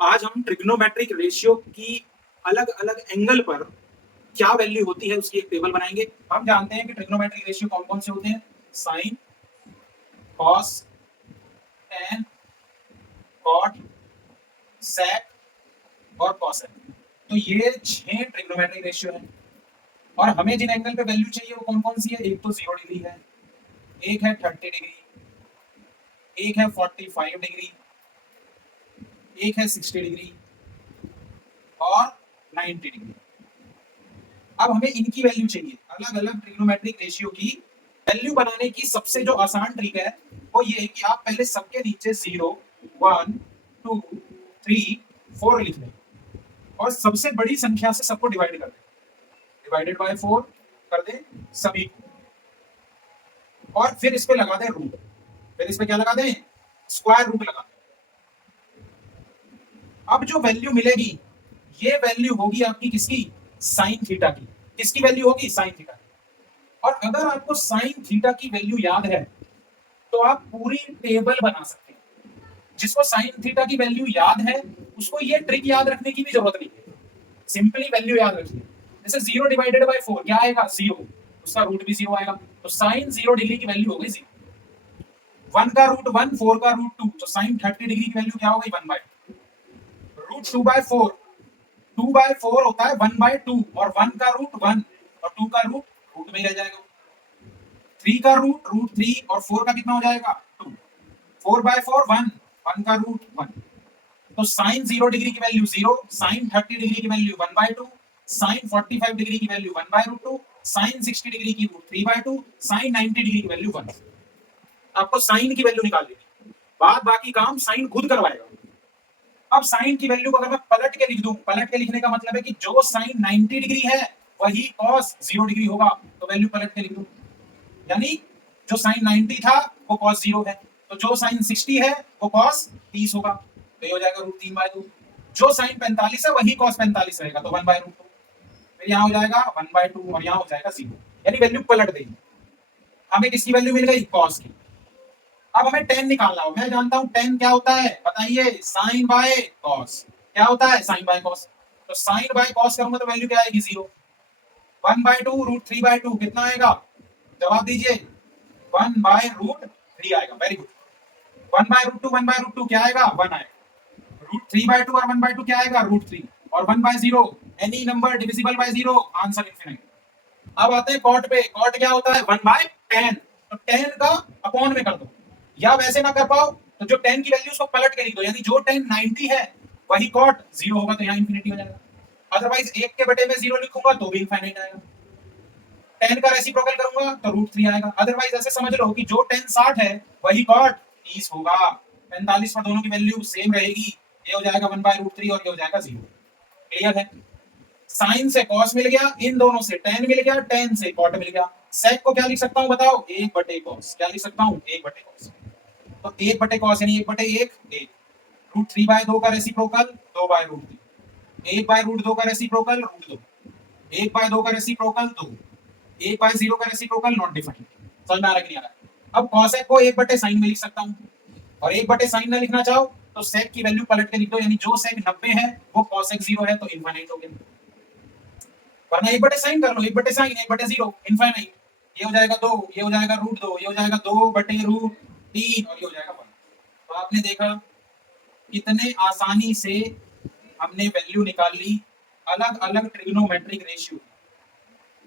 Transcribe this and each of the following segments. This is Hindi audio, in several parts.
आज हम ट्रिग्नोमेट्रिक रेशियो की अलग अलग एंगल पर क्या वैल्यू होती है उसकी एक टेबल बनाएंगे। हम जानते हैं कि ट्रिग्नोमेट्रिक रेशियो कौन कौन से होते हैं, साइन, कॉस, टैन, कॉट, सेक और कॉसेक। तो ये 6 ट्रिग्नोमेट्रिक रेशियो है और हमें जिन एंगल पे वैल्यू चाहिए वो कौन कौन सी है। एक तो 0 डिग्री है, एक है 30 डिग्री, एक है 45 डिग्री, एक है 60 डिग्री और 90 डिग्री। अब हमें इनकी वैल्यू चाहिए, अलग अलग ट्रिग्नोमेट्रिक रेशियो की वैल्यू बनाने की सबसे जो आसान ट्रिक है वो ये है कि आप पहले सबके नीचे 0, 1, 2, 3, 4 लिख लें और सबसे बड़ी संख्या से सबको डिवाइड कर दें, डिवाइडेड बाय 4 कर दें सभी को, और फिर इस पे लगा दें रूट। फिर इस पे क्या लगा दें, स्क्वायर रूट लगा दें। अब जो वैल्यू मिलेगी ये वैल्यू होगी आपकी किसकी, साइन थीटा की। किसकी वैल्यू होगी, साइन थीटा की। और अगर आपको साइन थीटा की वैल्यू याद है तो आप पूरी टेबल बना सकते हैं। जिसको साइन थीटा की वैल्यू याद है उसको ये ट्रिक याद रखने की भी जरूरत नहीं है, सिंपली वैल्यू याद रखिए। जैसे 0 डिवाइडेड बाय 4 क्या आएगा, 0, उसका रूट भी 0 आएगा, तो साइन 0 डिग्री की वैल्यू हो गई 0। 1 का रूट 1, 4 का रूट 2, तो साइन 30 डिग्री की वैल्यू क्या हो गई, 1/2। रूट 2/4, 2/4 होता है 1/2, और 1 का रूट 1 और 2 का रूट में ही रह जाएगा। 3 का रूट 3 और 4 का कितना हो जाएगा, 2। 4/4 1, 1 का रूट 1। तो साइन 0 डिग्री की वैल्यू 0, साइन 30 डिग्री की वैल्यू 1/2, साइन 45 डिग्री की वैल्यू 1/2, साइन 60 डिग्री की रूट 3/2, साइन 90 डिग्री की वैल्यू 1। आपको साइन की वैल्यू निकाल लेनी, बाद बाकी काम साइन खुद करवाएगा। अब साइन की वैल्यू को अगर मैं पलट के लिख दूं, पलट के लिखने का मतलब है कि जो साइन 90 डिग्री है वही कॉस 0 डिग्री होगा, तो वैल्यू पलट के लिख दूं। यानी जो साइन 90 था वो कॉस 0 है, तो जो साइन 60 है वो कॉस 30 होगा, तो ये हो जाएगा रूट 3/2। जो साइन 45 है वही कॉस 45 रहेगा, तो 1/2। फिर यहाँ हो जाएगा 1/2 और यहाँ हो जाएगा 0, यानी वैल्यू पलट देंगे। हमें किसकी वैल्यू मिल गई, कॉस की। अब हमें tan निकालना हो, मैं जानता हूं tan क्या होता है, बताइए, साइन बाय कॉस। क्या होता है, साइन बाय कॉस। तो साइन बाय कॉस करूंगा तो वैल्यू क्या आएगी, 0। 1/2 रूट 3/2 कितना आएगा, जवाब दीजिए, 1/√3 आएगा। Very good. 1/√2, 1/√2 क्या आएगा, 1 आएगा। रूट 3/2 और 1/2 क्या आएगा, √3, और 1/0 any number divisible by 0, answer infinite. अब आते हैं कॉट पे। कॉट क्या होता है, 1/10, तो 10 का अपॉन में कर दो, या वैसे ना कर पाओ तो जो 10 की वैल्यू उसको पलट के लिख दो, यानी जो 10 90 है वही कॉट 0 होगा, तो यहाँ इंफिनिटी हो जाएगा। अदरवाइज 1 के बटे में 0 लिखूंगा तो भी इनफाइनाइट आएगा। 10 का रेसिप्रोकल करूंगा तो √3 आएगा। अदरवाइज ऐसे समझ लो कि जो 10 60 है वही कॉट 30 होगा। 45 पर दोनों की वैल्यू सेम रहेगी, ये हो जाएगा 1/√3 और ये हो जाएगा 0। क्लियर है। साइन से कॉस मिल गया, इन दोनों से tan मिल गया, tan से कॉट मिल गया। सेक को क्या लिख सकता हूं बताओ, 1/cos। क्या लिख सकता हूं, 1/cos। तो 1/cos यानी 1/1, 1। √3/2 का रेसिप्रोकल 2/√3, 1/√2 का रेसिप्रोकल √2, 1/2 का रेसिप्रोकल 2, 1/0 का रेसिप्रोकल नॉट डिफाइंड। समझ में आ रहा है कि नहीं आ रहा है। अब cosec को 1/sin में लिख सकता हूं, और 1/sin में लिखना चाहो तो sec की वैल्यू पलट के लिख दो, यानी जो sec 90 है वो cosec 0 है, तो इनफाइनाइट हो गया। वरना 1/sin कर लो, 1/sin 1/0 इनफाइनाइट। ये हो जाएगा 2, ये हो जाएगा √2, ये हो जाएगा 2/√3 और ये हो जाएगा 1। तो आपने देखा कितने आसानी से हमने वैल्यू निकाल ली अलग अलग ट्रिग्नोमेट्रिक रेशियो।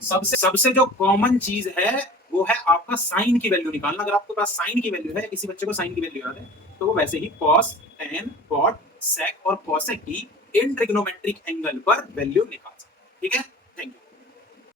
सबसे सबसे जो कॉमन चीज है वो है आपका साइन की वैल्यू निकालना। अगर आपके पास साइन की वैल्यू है, किसी बच्चे को साइन की वैल्यू याद है, तो वो वैसे ही कॉस, टैन, कॉट, सेक और कॉसेक की इन ट्रिग्नोमेट्रिक एंगल पर वैल्यू निकाल सकता है। ठीक है।